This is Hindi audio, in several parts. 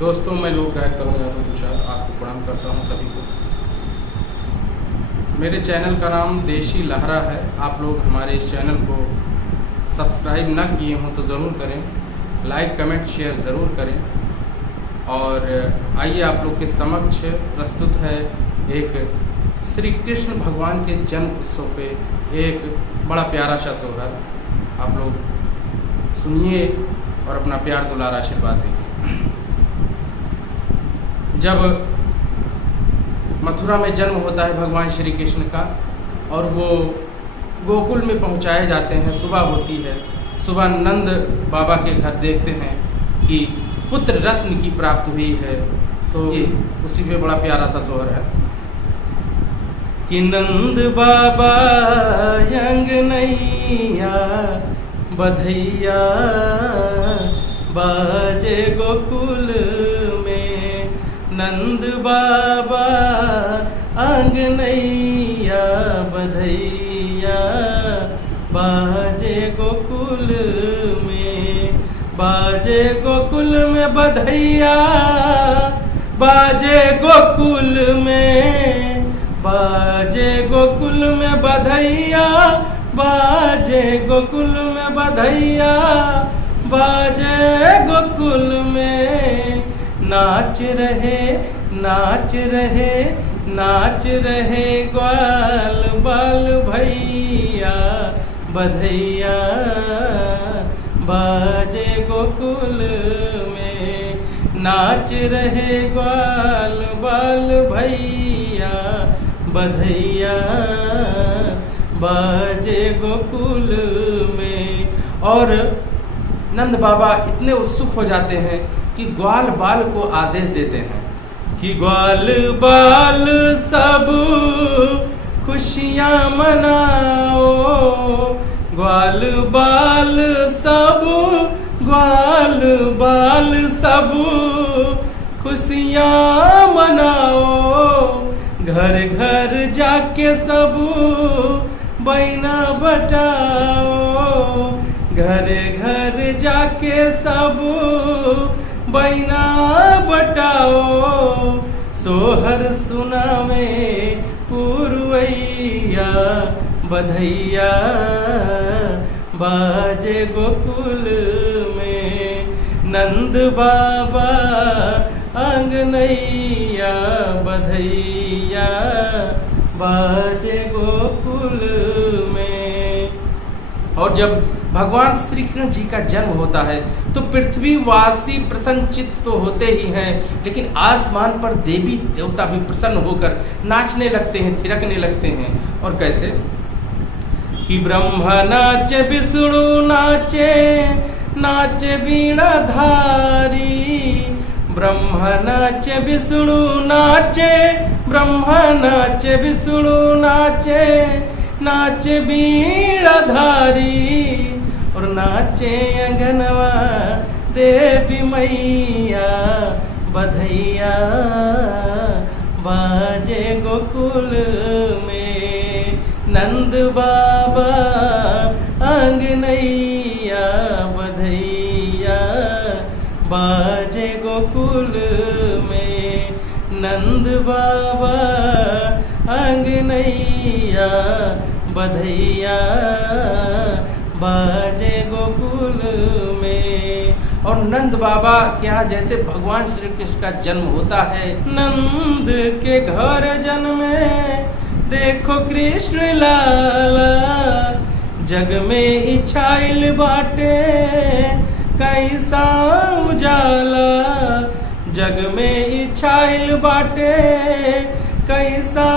दोस्तों, मैं लोक गायक तरुण यादव तुषार आपको प्रणाम करता हूं सभी को। मेरे चैनल का नाम देशी लहरा है। आप लोग हमारे इस चैनल को सब्सक्राइब ना किए हों तो ज़रूर करें, लाइक कमेंट शेयर ज़रूर करें। और आइए आप लोग के समक्ष प्रस्तुत है एक श्री कृष्ण भगवान के जन्म उत्सव पे एक बड़ा प्यारा सा सोहर। आप लोग सुनिए और अपना प्यार दुलार आशीर्वाद दीजिए। जब मथुरा में जन्म होता है भगवान श्री कृष्ण का और वो गोकुल में पहुंचाए जाते हैं, सुबह होती है। सुबह नंद बाबा के घर देखते हैं कि पुत्र रत्न की प्राप्त हुई है, तो ये उसी पे बड़ा प्यारा सा सोहर है कि नंद बाबा अंगनैया बधैया बाजे गोकुल में। नंद बाबा अंगनैया बधैया बाजे गोकुल में। बाजे गोकुल में बधैया बाजे गोकुल में। बाजे गोकुल में बधैया बाजे गोकुल में बधैया बाजे गोकुल में। नाच रहे नाच रहे नाच रहे ग्वाल बाल भैया बधैया बाजे गोकुल में। नाच रहे ग्वाल बाल भैया बधैया बाजे गोकुल में। और नंद बाबा इतने उत्सुक हो जाते हैं कि ग्वाल बाल को आदेश देते हैं कि ग्वाल बाल सब खुशियाँ मनाओ। ग्वाल बाल सब ग्वाल बाल सब खुशियाँ मनाओ। घर घर जाके सब बैना बटाओ। घर घर जाके सब बैना बटाओ। सोहर सुनावे पुरवैया बधैया बाजे गोकुल में। नंद बाबा अंगनैया बधैया बाजे गोकुल में। और जब भगवान श्री कृष्ण जी का जन्म होता है तो पृथ्वीवासी प्रसन्नचित्त तो होते ही हैं, लेकिन आसमान पर देवी देवता भी प्रसन्न होकर नाचने लगते हैं, थिरकने लगते हैं। और कैसे कि ब्रह्मा नाचे विष्णु नाचे नाचे वीणाधारी। ब्रह्मा नाचे विष्णु नाचे ब्रह्मा नाचे विष्णु नाचे नाचे वीणाधारी। और नाचे अंगनवा देवी मैया बधैया बाजे गोकुल में। नंद बाबा अंगनैया बधैया बाजे गोकुल में। नंद बाबा अंगनैया बधैया बाजे गोकुल में। और नंद बाबा के यहाँ जैसे भगवान श्री कृष्ण का जन्म होता है। नंद के घर जन्मे देखो कृष्ण लाला। जग में इछाइल बाटे कैसा उजाला। जग में इछाइल बाटे कैसा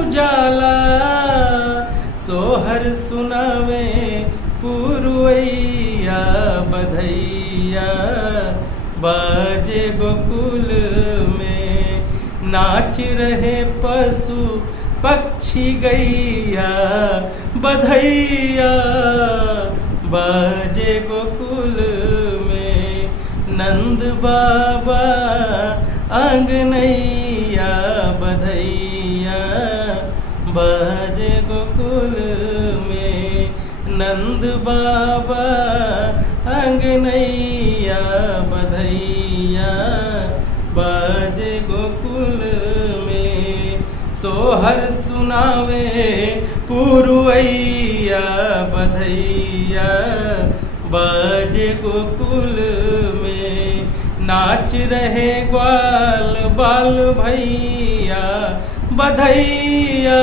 उजाला। सोहर सुनावे पुरवैया बधैया बाजे गोकुल में। नाच रहे पशु पक्षी गैया बधैया बाजे गोकुल में। नंद बाबा अंगनैया बधैया बाजे गोकुल में। नंद बाबा अंगनैया बधैया सोहर सुनावे पुरवैया बधैया बाजे गोकुल में, नाच रहे ग्वाल बाल भैया बधैया